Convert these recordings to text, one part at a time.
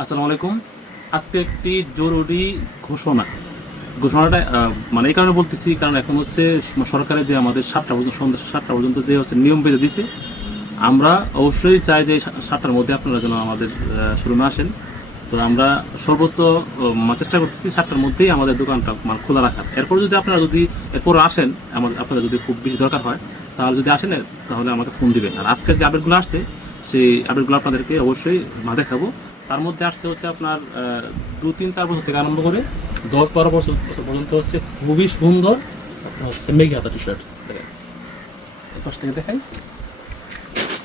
আসসালামু আলাইকুম। আজকে একটি জরুরি ঘোষণাটা মানে এই কারণে বলতেছি, কারণ এখন হচ্ছে সরকারের যে আমাদের 7টা পর্যন্ত, সন্ধ্যা 7টা পর্যন্ত যে হচ্ছে নিয়ম বেঁধে দিয়েছে, আমরা অবশ্যই চাই যে 7টার মধ্যে আপনারা যেন আমাদের শোরুমে আসেন। তো আমরা সর্বত্র চেষ্টা করতেছি 7টার মধ্যেই আমাদের দোকানটা মানে খোলা রাখার। এরপর যদি আপনারা এরপর আসেন, আপনাদের যদি খুব বেশি দরকার হয়, তাহলে যদি আসেন তাহলে আমাকে ফোন দিবেন। আর আজকের যে আপডেটগুলো আসছে, সেই আপডেটগুলো আপনাদেরকে অবশ্যই দেখাবো। তার মধ্যে আসছে হচ্ছে আপনার 2-3-4 বছর থেকে আরম্ভ করে 10-12 বছর পর্যন্ত হচ্ছে খুবই সুন্দর হচ্ছে মেঘি হাতা টি শার্ট। এই পাশ থেকে দেখাই,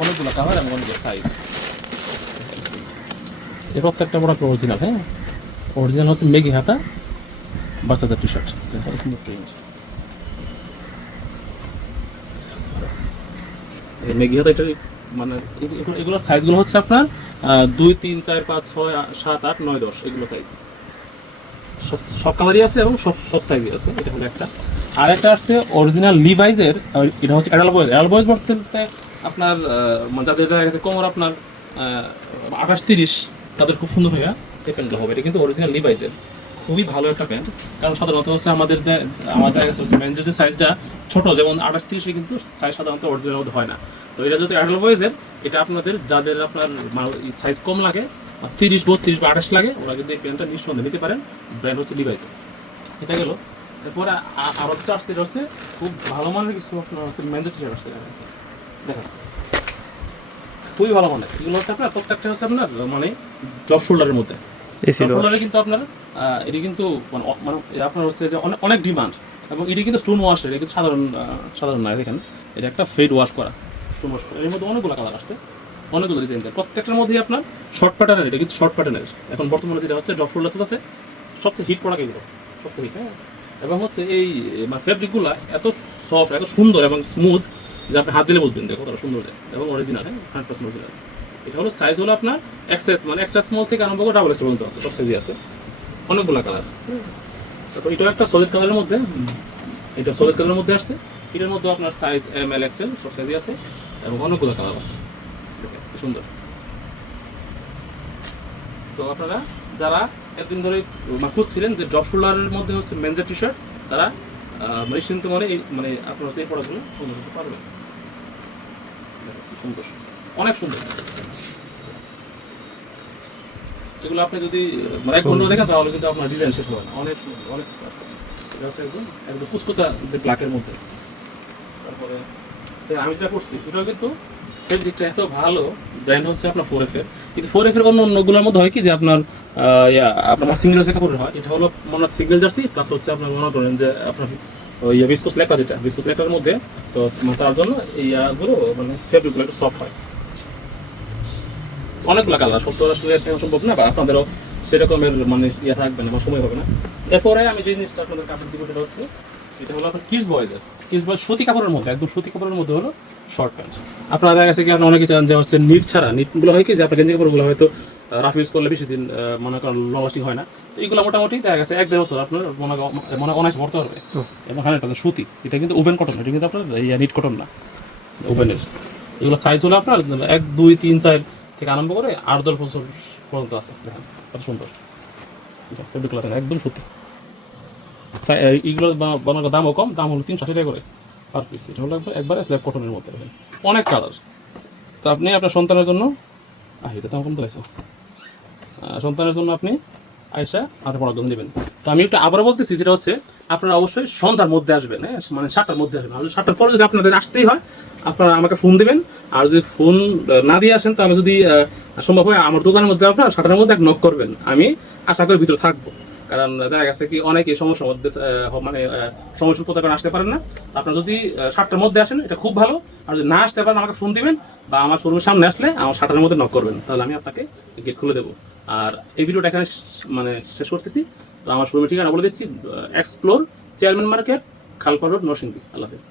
অনেকগুলো কালার এবং অনেকগুলো সাইজ। এই প্রত্যেকটা প্রোডাক্ট অরিজিনাল। হ্যাঁ, অরিজিনাল হচ্ছে মেঘি হাতা বাচ্চাদের টি শার্ট। সুন্দর প্রিন্ট মেঘি হাতা। এটা মানে এগুলোর সাইজগুলো হচ্ছে আপনার 2, 3, 4, 5, 6, 7, 8, 9, 10 এগুলো সাইজ। সব কালারই আছে এবং সব সাইজই আছে। এটা হলো একটা। আর একটা আছে অরিজিনাল লিভাইজের, এটা হচ্ছে অ্যাডাল্ট বয়েজ বলতে আপনার যাদের দেখা গেছে কোমর আপনার 28-30, তাদের খুব সুন্দর হয়ে এই প্যান্টটা হবে। এটা কিন্তু অরিজিনাল লিভাইজের, খুবই ভালো একটা প্যান্ট। কারণ সাধারণত হচ্ছে আমাদের হচ্ছে মেন্সের যে সাইজটা ছোট, যেমন 28-30, কিন্তু সাইজ সাধারণত অরিজিনাল হয় না। তো এটা যদি অ্যাডাল্ট বয়েজের, এটা আপনাদের যাদের আপনার সাইজ কম লাগে, 30, 32 বা 28 লাগে, ওরা কিন্তু এই প্যান্টটা নিঃসন্দেহে নিতে পারেন। ব্র্যান্ড হচ্ছে লিভাইজের। এটা গেল। এরপরে আরও কিছু আসছে, এটা হচ্ছে খুব ভালো মানের কিছু আপনার হচ্ছে মেন্সের টি শার্ট আসছে, দেখাচ্ছে খুবই ভালো মানের। এগুলো হচ্ছে আপনার প্রত্যেকটা হচ্ছে আপনার মানে ড্রপ শোল্ডারের মধ্যে। শোল্ডারে কিন্তু আপনার এটি কিন্তু মানে আপনার হচ্ছে যে অনেক ডিমান্ড, এবং এটি কিন্তু স্টোন ওয়াশের। এটা কিন্তু সাধারণ নয়। দেখেন, এটা একটা ফেড ওয়াশ করা, স্টোন ওয়াশ করা। এর মধ্যে অনেকগুলো কালার আসছে, অনেকগুলো ডিজাইন। প্রত্যেকটার মধ্যেই আপনার শর্ট প্যাটার্নের, এটা কিন্তু শর্ট প্যাটার্নের। এখন বর্তমানে যেটা হচ্ছে ড্রপ শোল্ডার আছে, সবচেয়ে হিট প্রোডাক্ট এগুলো, সবচেয়ে হিট। হ্যাঁ, এবং হচ্ছে এই মানে ফেব্রিকগুলো এত সফট, এত সুন্দর এবং স্মুথ যে আপনি হাত দিলে বুঝবেন যে কতটা সুন্দর যায়, এবং অরিজিনাল। হ্যাঁ, 100% অরিজিনাল। এটা হলো সাইজ হলো আপনার এক্সেস মানে এক্সট্রা স্মল থেকে আরম্ভ করে ডাবল এক্স পর্যন্ত আছে, সব সাইজই আছে, অনেকগুলো কালার। তারপর এটাও একটা সলিড কালারের মধ্যে, এটা সলিড কালারের মধ্যে আসছে। এটার মধ্যে আপনার সাইজ ML XL সব সাইজই আছে, এবং অনেকগুলো কালার আছে। সুন্দর। তো আপনারা যারা একদিন ধরে খুঁজছিলেন যে ড্রপ শোল্ডারের মধ্যে হচ্ছে মেন্সের টি শার্ট, তারা নিশ্চিন্ত মনে মানে আপনার হচ্ছে এই প্রোডাক্টগুলো সংগ্রহ করতে পারবেন। সুন্দর, অনেক সুন্দর। এগুলো আপনি যদি মানে 1 ঘন্টা দেখেন, তাহলে কিন্তু আপনার ডিজাইন শেষ হবে না। অনেক অনেক এটা হচ্ছে একদম কুচকুচা যে ব্ল্যাকের মধ্যে। তারপরে আমি যেটা করছি, এটাও কিন্তু ফেব্রিকটা এত ভালো। ব্র্যান্ড হচ্ছে আপনার 4F এর। কিন্তু 4F এর অন্যগুলোর মধ্যে হয় কি যে আপনার আপনার সিঙ্গেল জার্সি কাপড়ের হয়। এটা হলো মনে সিঙ্গেল জার্সি প্লাস হচ্ছে আপনার মনে করেন যে আপনার ওই ভিসকোস লেখা, যেটা ভিসকোস লেখার মধ্যে। তো তার জন্য এই গুলো মানে ফেব্রিকগুলো একটু সফট হয়। অনেকগুলো কালার, সব তো আসলে সম্ভব না, বা আপনাদেরও সেরকমের মানে থাকবে না বা সময় হবে না। এরপরে আমি যে জিনিসটা আপনাদের কাপড় দিব, সেটা হচ্ছে এটা হলো আপনার কিডস বয়েজের। কিডস বয়েজ সুতি কাপড়ের মধ্যে, একদম সুতি কাপড়ের মধ্যে হলো শর্ট প্যান্ট। আপনারা দেখা গেছে কি আপনি অনেকে চান যে হচ্ছে নিট ছাড়া, নিটগুলো হয় কি যে আপনার গেঞ্জি কাপড়গুলো হয়তো রাফ ইউজ করলে বেশি দিন মনে করেন লং লাস্টিং হয় না। তো এইগুলো মোটামুটি দেখা গেছে 1-1.5 বছর আপনার মনে অনায়াসে ভরতে পারবে। এবং 100% সুতি। এটা কিন্তু ওভেন কটন, এটা কিন্তু আপনার নিট কটন না, ওভেনের। এগুলো সাইজ হলো আপনার 1, 2, 3, 4 থেকে আরম্ভ করে 8-10 বছর পর্যন্ত আছে। দেখেন কত সুন্দর, একদম সত্যি। এইগুলো বানানোর দামও কম, দাম হলো 360 টাকা করে পার পিস। এটা হলো একবারে স্ল্যাব কটনের মধ্যে, অনেক কালার। তো আপনি আপনার সন্তানের জন্য এটা দাম কম তো আছে, সন্তানের জন্য আপনি আয়সা আর পড়াশোনা নেবেন। তো আমি একটু আবারও বলতেছি, যেটা হচ্ছে আপনারা অবশ্যই সন্ধ্যার মধ্যে আসবেন। হ্যাঁ, মানে 7টার মধ্যে আসবেন। আর 7টার পরে যদি আপনাদের আসতেই হয়, আপনারা আমাকে ফোন দেবেন। আর যদি ফোন না দিয়ে আসেন, তাহলে যদি সম্ভব হয় আমার দোকানের মধ্যে আপনার 7টার মধ্যে এক নক করবেন। আমি আশা করি ভিতরে থাকবো। কারণ দেখা গেছে কি অনেকে সমস্যার মধ্যে মানে সমস্যার কারণে আসতে পারেন না। আপনারা যদি 7টার মধ্যে আসেন, এটা খুব ভালো। আর যদি না আসতে পারেন, আমাকে ফোন দিবেন, বা আমার শোরুমের সামনে আসলে আমার 7টার মধ্যে নক করবেন, তাহলে আমি আপনাকে গেট খুলে দেবো। আর এই ভিডিওটা এখানে মানে শেষ করতেছি। তো আমার শোরুমের ঠিকানা বলে দিচ্ছি, explore chairman market, খালপাড় road, Narsingdi. আল্লাহ হাফেজ।